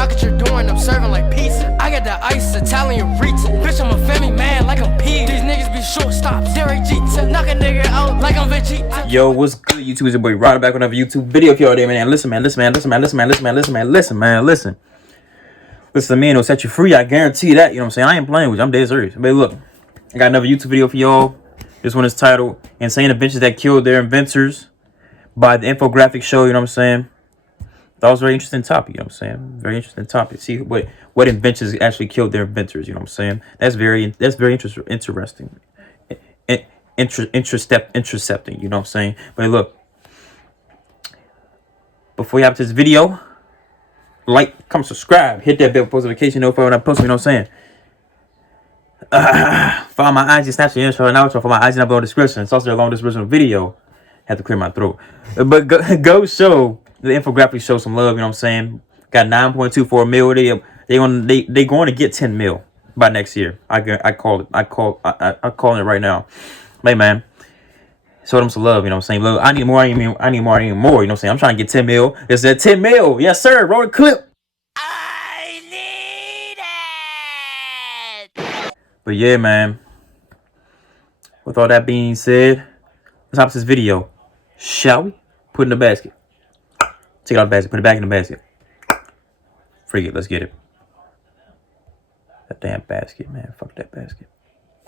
knock at your door and I'm serving like pizza. I got that ice, Italian Ritz. Bitch, I'm a family man like I'm P. These niggas be shortstops. Derek Jeter, knock a nigga out like I'm Vegeta. Yo, what's good, YouTube? It's your boy Ryder back with another YouTube video for y'all there, man. Listen, man. Listen to me and it'll set you free. I guarantee that. You know what I'm saying? I ain't playing with you. I'm dead serious. But look, I got another YouTube video for y'all. This one is titled Insane Inventions That Killed Their Inventors by the infographic show. You know what I'm saying? That was a very interesting topic. You know what I'm saying? Very interesting topic. See what inventions actually killed their inventors. You know what I'm saying? That's very interesting. Intercepting. You know what I'm saying? But look, before you have this video, like, comment, subscribe, hit that bell post notification for when I post. You know what I'm saying? Follow my IG, Snapchat, intro, and outro for my IG below description. It's also a long description video. Had to clear my throat. But go show the infographic, show some love. You know what I'm saying? Got 9.24 mil. They going to get 10 mil by next year. I call it right now. Hey man, show them some love. You know what I'm saying? Love. I need more. You know what I'm saying? I'm trying to get 10 mil. It's that 10 mil. Yes sir. Roll the clip. But yeah, man, with all that being said, let's hop this video, shall we? Put it in the basket. Take it out of the basket, put it back in the basket. Freak it, let's get it. That damn basket, man. Fuck that basket.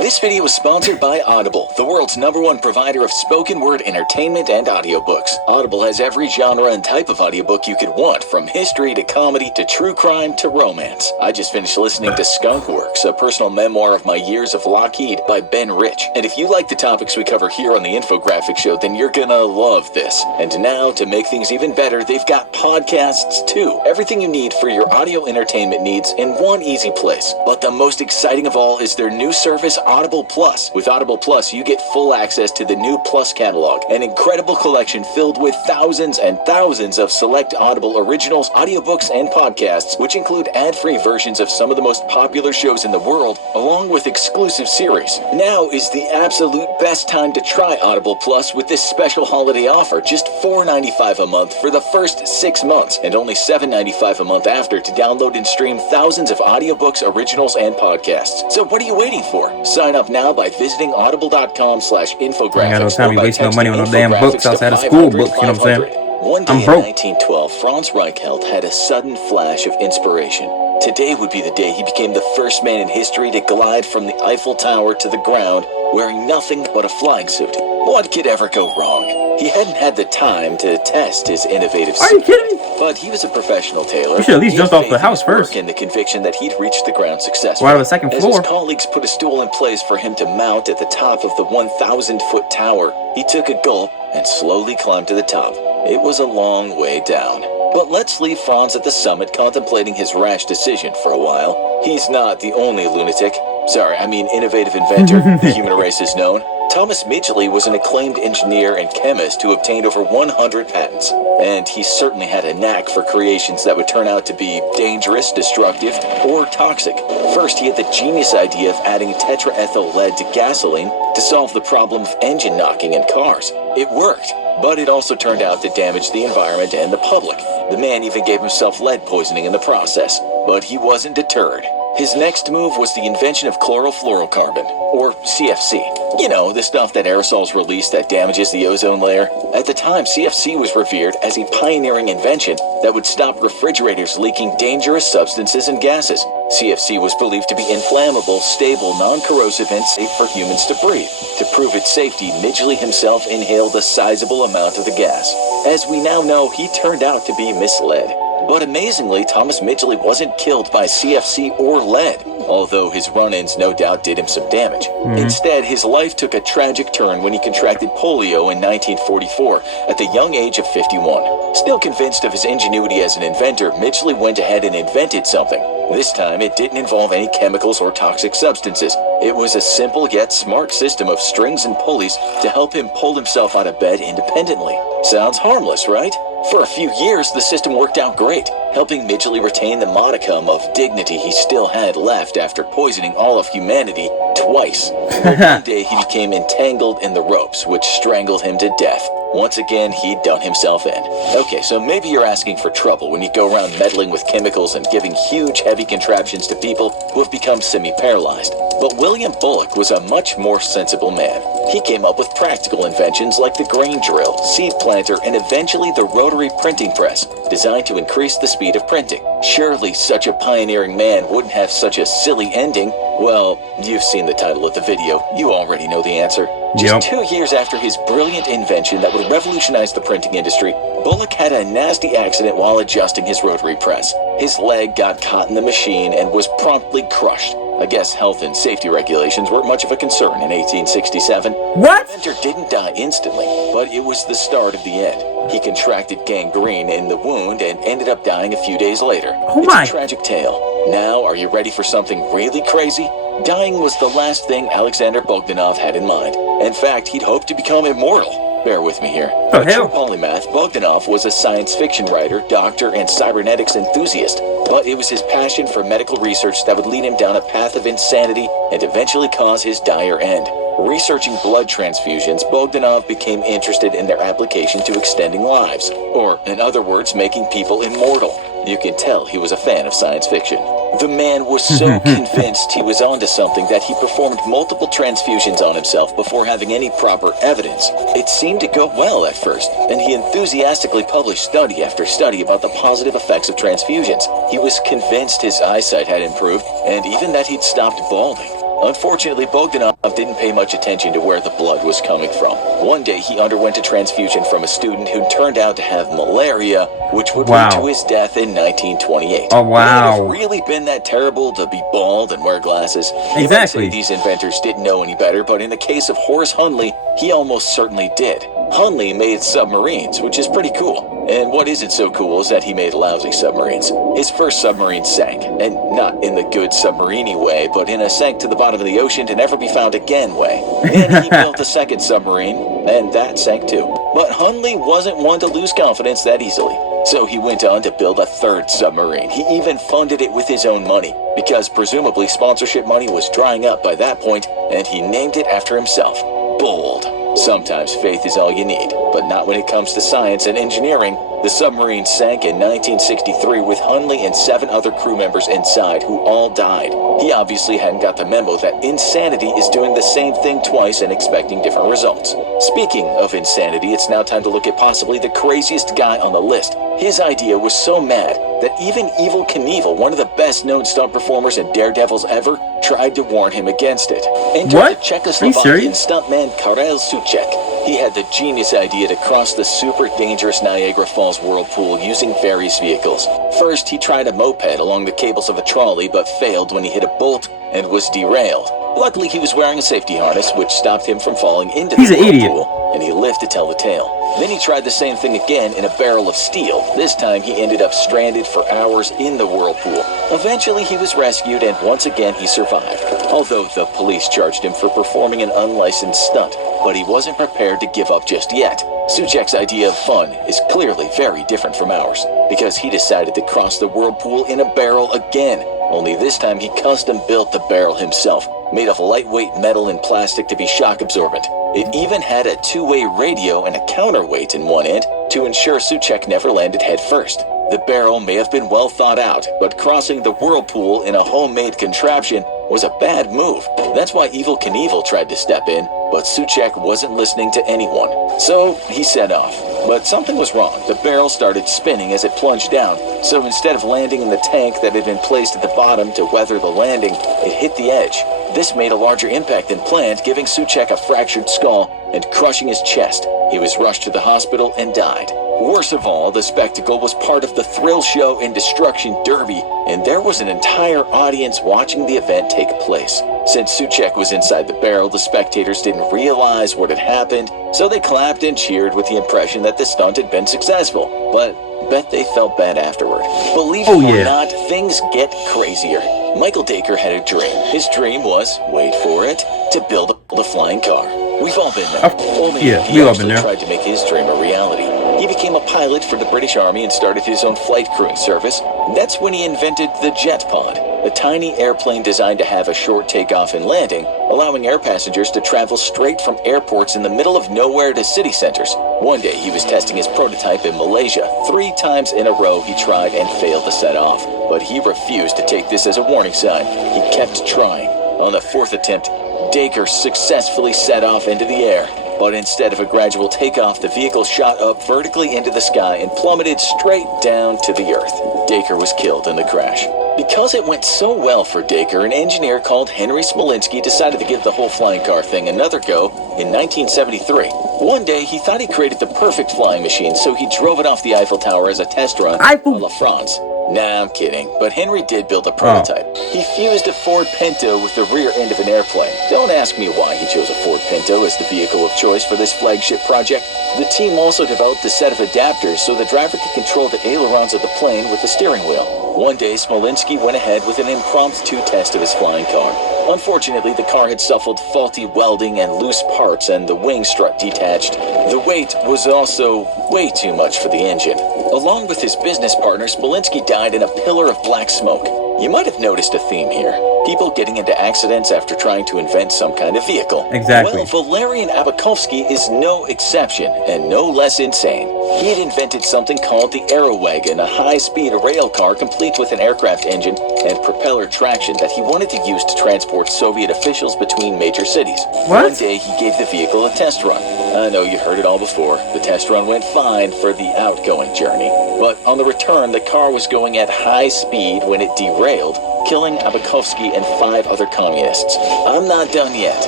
This video is sponsored by Audible, the world's #1 provider of spoken word entertainment and audiobooks. Audible has every genre and type of audiobook you could want, from history to comedy to true crime to romance. I just finished listening to Skunk Works, a personal memoir of my years of Lockheed by Ben Rich. And if you like the topics we cover here on the infographic show, then you're gonna love this. And now, to make things even better, they've got podcasts too. Everything you need for your audio entertainment needs in one easy place. But the most exciting of all is their new service, Audible Plus. With Audible Plus, you get full access to the new Plus catalog, an incredible collection filled with thousands and thousands of select Audible originals, audiobooks, and podcasts, which include ad-free versions of some of the most popular shows in the world, along with exclusive series. Now is the absolute best time to try Audible Plus with this special holiday offer. Just $4.95 a month for the first 6 months, and only $7.95 a month after to download and stream thousands of audiobooks, originals, and podcasts. So what are you waiting for? Sign up now by visiting audible.com/infographics. I ain't got no time to waste no money on no damn books outside of school books, you know what I'm saying? One day in 1912, Franz Reichelt had a sudden flash of inspiration. Today would be the day he became the first man in history to glide from the Eiffel Tower to the ground wearing nothing but a flying suit. What could ever go wrong? He hadn't had the time to test his innovative suit. Are you kidding me? But he was a professional tailor. You should at least jump off the house first. In the conviction that he'd reached the ground successfully. Or out of the second floor. As his colleagues put a stool in place for him to mount at the top of the 1,000-foot tower, he took a gulp and slowly climbed to the top. It was a long way down. But let's leave Franz at the summit contemplating his rash decision for a while. He's not the only lunatic. Innovative inventor the human race has known. Thomas Midgley was an acclaimed engineer and chemist who obtained over 100 patents. And he certainly had a knack for creations that would turn out to be dangerous, destructive, or toxic. First, he had the genius idea of adding tetraethyl lead to gasoline to solve the problem of engine knocking in cars. It worked, but it also turned out to damage the environment and the public. The man even gave himself lead poisoning in the process, but he wasn't deterred. His next move was the invention of chlorofluorocarbon, or CFC. You know, the stuff that aerosols release that damages the ozone layer. At the time, CFC was revered as a pioneering invention that would stop refrigerators leaking dangerous substances and gases. CFC was believed to be inflammable, stable, non-corrosive, and safe for humans to breathe. To prove its safety, Midgley himself inhaled a sizable amount of the gas. As we now know, he turned out to be misled. But amazingly, Thomas Midgley wasn't killed by CFC or lead, although his run-ins no doubt did him some damage. Instead, his life took a tragic turn when he contracted polio in 1944 at the young age of 51. Still convinced of his ingenuity as an inventor, Midgley went ahead and invented something. This time, it didn't involve any chemicals or toxic substances. It was a simple yet smart system of strings and pulleys to help him pull himself out of bed independently. Sounds harmless, right? For a few years, the system worked out great, helping Midgley retain the modicum of dignity he still had left after poisoning all of humanity twice. One day, he became entangled in the ropes, which strangled him to death. Once again, he'd done himself in. Okay, so maybe you're asking for trouble when you go around meddling with chemicals and giving huge, heavy contraptions to people who have become semi-paralyzed. But William Bullock was a much more sensible man. He came up with practical inventions like the grain drill, seed planter, and eventually the rotary printing press, designed to increase the speed of printing. Surely such a pioneering man wouldn't have such a silly ending. Well, you've seen the title of the video. You already know the answer. Just 2 years after his brilliant invention that would revolutionize the printing industry, Bullock had a nasty accident while adjusting his rotary press. His leg got caught in the machine and was promptly crushed. I guess health and safety regulations weren't much of a concern in 1867. What? The inventor didn't die instantly, but it was the start of the end. He contracted gangrene in the wound and ended up dying a few days later. It's a tragic tale. Now, are you ready for something really crazy? Dying was the last thing Alexander Bogdanov had in mind. In fact, he'd hoped to become immortal. Bear with me here. A true polymath, Bogdanov was a science fiction writer, doctor, and cybernetics enthusiast. But it was his passion for medical research that would lead him down a path of insanity and eventually cause his dire end. Researching blood transfusions, Bogdanov became interested in their application to extending lives, or, in other words, making people immortal. You can tell he was a fan of science fiction. The man was so convinced he was onto something that he performed multiple transfusions on himself before having any proper evidence. It seemed to go well at first, and he enthusiastically published study after study about the positive effects of transfusions. He was convinced his eyesight had improved, and even that he'd stopped balding. Unfortunately, Bogdanov didn't pay much attention to where the blood was coming from. One day, he underwent a transfusion from a student who turned out to have malaria, which would lead to his death in 1928. Oh, wow. Would it have really been that terrible to be bald and wear glasses? Exactly. You might say these inventors didn't know any better, but in the case of Horace Hundley, he almost certainly did. Hundley made submarines, which is pretty cool. And what isn't so cool is that he made lousy submarines. His first submarine sank, and not in the good submarine-y way, but in a sank to the bottom of the ocean to never be found again way. Then he built a second submarine, and that sank too. But Hundley wasn't one to lose confidence that easily. So he went on to build a third submarine. He even funded it with his own money, because presumably sponsorship money was drying up by that point, and he named it after himself. Bold. Sometimes faith is all you need, but not when it comes to science and engineering. The submarine sank in 1963 with Hundley and 7 other crew members inside who all died. He obviously hadn't got the memo that insanity is doing the same thing twice and expecting different results. Speaking of insanity, it's now time to look at possibly the craziest guy on the list. His idea was so mad that even Evel Knievel, one of the best-known stunt performers and daredevils ever, tried to warn him against it. Enter the Czechoslovakian stuntman Karel Suchek. He had the genius idea to cross the super dangerous Niagara Falls whirlpool using various vehicles. First, he tried a moped along the cables of a trolley, but failed when he hit a bolt and was derailed. Luckily, he was wearing a safety harness, which stopped him from falling into the whirlpool, and he lived to tell the tale. Then he tried the same thing again in a barrel of steel. This time, he ended up stranded for hours in the whirlpool. Eventually, he was rescued, and once again, he survived. Although the police charged him for performing an unlicensed stunt, but he wasn't prepared to give up just yet. Suchek's idea of fun is clearly very different from ours, because he decided to cross the whirlpool in a barrel again. Only this time he custom built the barrel himself, made of lightweight metal and plastic to be shock absorbent. It even had a two-way radio and a counterweight in one end to ensure Suchek never landed head first. The barrel may have been well thought out, but crossing the whirlpool in a homemade contraption was a bad move. That's why Evel Knievel tried to step in, but Suchek wasn't listening to anyone. So he set off. But something was wrong. The barrel started spinning as it plunged down, so instead of landing in the tank that had been placed at the bottom to weather the landing, it hit the edge. This made a larger impact than planned, giving Suchek a fractured skull and crushing his chest. He was rushed to the hospital and died. Worst of all, the spectacle was part of the thrill show and destruction derby, and there was an entire audience watching the event take place. Since Suchek was inside the barrel, the spectators didn't realize what had happened, so they clapped and cheered with the impression that the stunt had been successful. But bet they felt bad afterward. Believe it or not, things get crazier. Michael Dacre had a dream. His dream was, wait for it, to build a flying car. We've all been there. He also tried to make his dream a reality. He became a pilot for the British Army and started his own flight crewing service. That's when he invented the jet pod, a tiny airplane designed to have a short takeoff and landing, allowing air passengers to travel straight from airports in the middle of nowhere to city centers. One day he was testing his prototype in Malaysia. 3 times in a row he tried and failed to set off, but he refused to take this as a warning sign. He kept trying. On the 4th attempt, Dacre successfully set off into the air, but instead of a gradual takeoff, the vehicle shot up vertically into the sky and plummeted straight down to the earth. Dacre was killed in the crash. Because it went so well for Dacre, an engineer called Henry Smolinski decided to give the whole flying car thing another go in 1973. One day, he thought he created the perfect flying machine, so he drove it off the Eiffel Tower as a test run a la France. Nah, I'm kidding, but Henry did build a prototype. He fused a Ford Pinto with the rear end of an airplane. Don't ask me why he chose a Ford Pinto as the vehicle of choice for this flagship project. The team also developed a set of adapters so the driver could control the ailerons of the plane with the steering wheel. One day, Smolinski went ahead with an impromptu test of his flying car. Unfortunately, the car had suffered faulty welding and loose parts, and the wing strut detached. The weight was also way too much for the engine. Along with his business partner, Smolinski died in a pillar of black smoke. You might have noticed a theme here. People getting into accidents after trying to invent some kind of vehicle. Exactly. Well, Valerian Abakovsky is no exception, and no less insane. He had invented something called the Aerowagon, a high-speed rail car complete with an aircraft engine and propeller traction that he wanted to use to transport Soviet officials between major cities. What? One day, he gave the vehicle a test run. I know you heard it all before. The test run went fine for the outgoing journey. But on the return, the car was going at high speed when it derailed, killing Abakovsky and 5 other communists. I'm not done yet.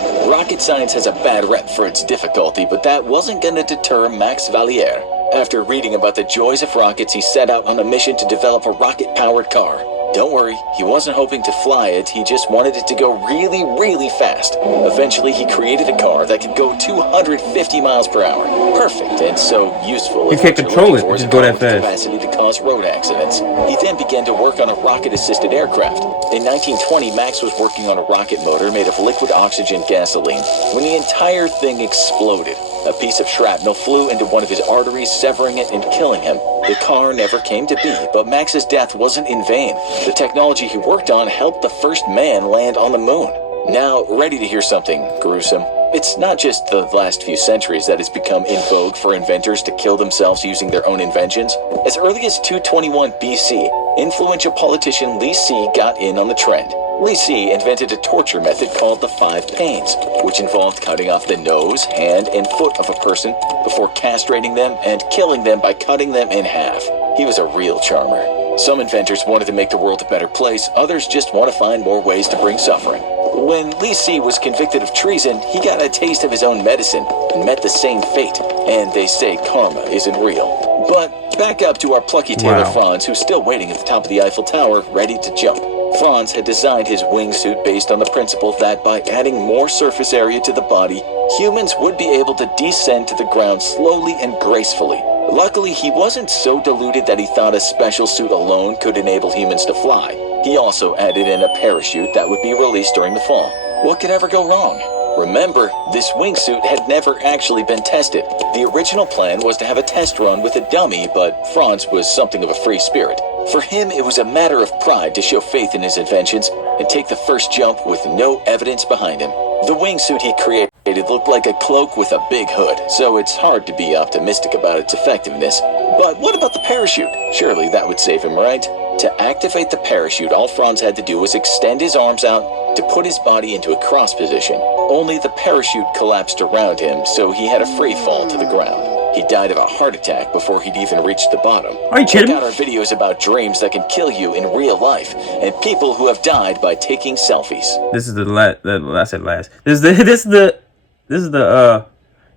Rocket science has a bad rep for its difficulty, but that wasn't going to deter Max Valier. After reading about the joys of rockets, he set out on a mission to develop a rocket-powered car. Don't worry, he wasn't hoping to fly it, he just wanted it to go really, really fast. Eventually, he created a car that could go 250 miles per hour. Perfect, and so useful. You can't control it, just go that fast. Capacity to cause road accidents. He then began to work on a rocket-assisted aircraft. In 1920, Max was working on a rocket motor made of liquid oxygen gasoline when the entire thing exploded. A piece of shrapnel flew into one of his arteries, severing it and killing him. The car never came to be, but Max's death wasn't in vain. The technology he worked on helped the first man land on the moon. Now, ready to hear something gruesome? It's not just the last few centuries that it's become in vogue for inventors to kill themselves using their own inventions. As early as 221 BC, influential politician Li Si got in on the trend. Li Si invented a torture method called the 5 pains, which involved cutting off the nose, hand, and foot of a person before castrating them and killing them by cutting them in half. He was a real charmer. Some inventors wanted to make the world a better place, others just want to find more ways to bring suffering. When Li Si was convicted of treason, he got a taste of his own medicine and met the same fate. And they say karma isn't real. But back up to our plucky tailor Franz, who's still waiting at the top of the Eiffel Tower, ready to jump. Franz had designed his wingsuit based on the principle that by adding more surface area to the body, humans would be able to descend to the ground slowly and gracefully. Luckily, he wasn't so deluded that he thought a special suit alone could enable humans to fly. He also added in a parachute that would be released during the fall. What could ever go wrong? Remember, this wingsuit had never actually been tested. The original plan was to have a test run with a dummy, but Franz was something of a free spirit. For him, it was a matter of pride to show faith in his inventions and take the first jump with no evidence behind him. The wingsuit he created looked like a cloak with a big hood, so it's hard to be optimistic about its effectiveness. But what about the parachute? Surely that would save him, right? To activate the parachute, all Franz had to do was extend his arms out to put his body into a cross position. Only the parachute collapsed around him, so he had a free fall to the ground. He died of a heart attack before he'd even reached the bottom. Are you kidding? Check out our videos about dreams that can kill you in real life and people who have died by taking selfies. This is the last. I said last. This is the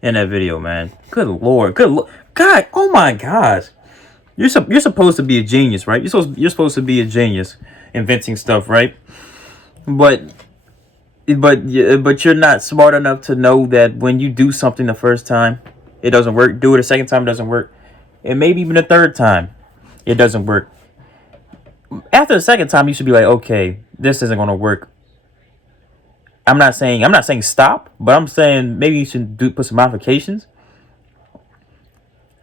in that video, man. Good lord, God, oh my gosh. You're supposed to be a genius, right? You're supposed to be a genius inventing stuff, right? But you're not smart enough to know that when you do something the first time, it doesn't work. Do it a second time, it doesn't work. And maybe even a third time, it doesn't work. After the second time, you should be like, okay, this isn't gonna work. I'm not saying stop, but I'm saying maybe you should put some modifications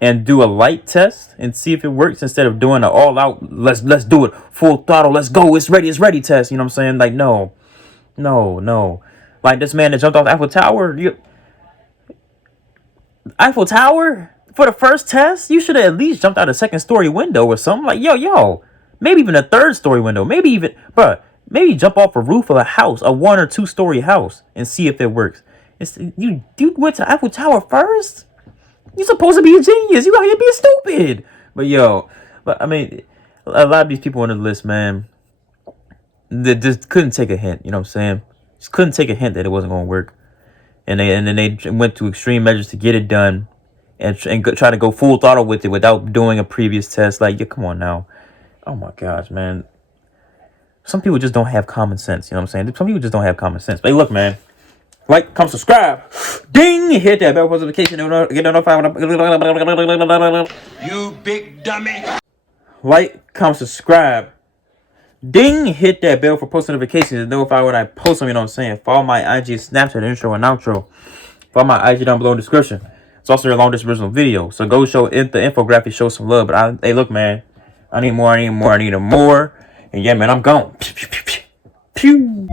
and do a light test and see if it works instead of doing an all out let's do it full throttle, let's go, it's ready test. You know what I'm saying? Like no. Like this man that jumped off the Eiffel Tower. Eiffel Tower? For the first test, you should have at least jumped out a second story window or something. Like, yo, maybe even a third story window. Maybe even, bruh, maybe jump off a roof of a house, a 1 or 2 story house, and see if it works. You went to Eiffel Tower first? You're supposed to be a genius. You out here being stupid. But I mean, a lot of these people on the list, man, they just couldn't take a hint. You know what I'm saying? Just couldn't take a hint that it wasn't going to work. And then they went to extreme measures to get it done, and try to go full throttle with it without doing a previous test. Like, yeah, come on now. Oh my gosh, man. Some people just don't have common sense. You know what I'm saying? Some people just don't have common sense. But hey, look, man. Like, comment, subscribe. Ding! Hit that bell notification. Get notified when You big dummy. like, comment, subscribe. Ding! Hit that bell for post notifications to notify when I post them. You know what I'm saying? Follow my IG, Snapchat, intro and outro. Follow my IG down below in the description. It's also a long original video. So go show it, the infographic, show some love. But hey, look, man. I need more. And yeah, man, I'm gone. Pew.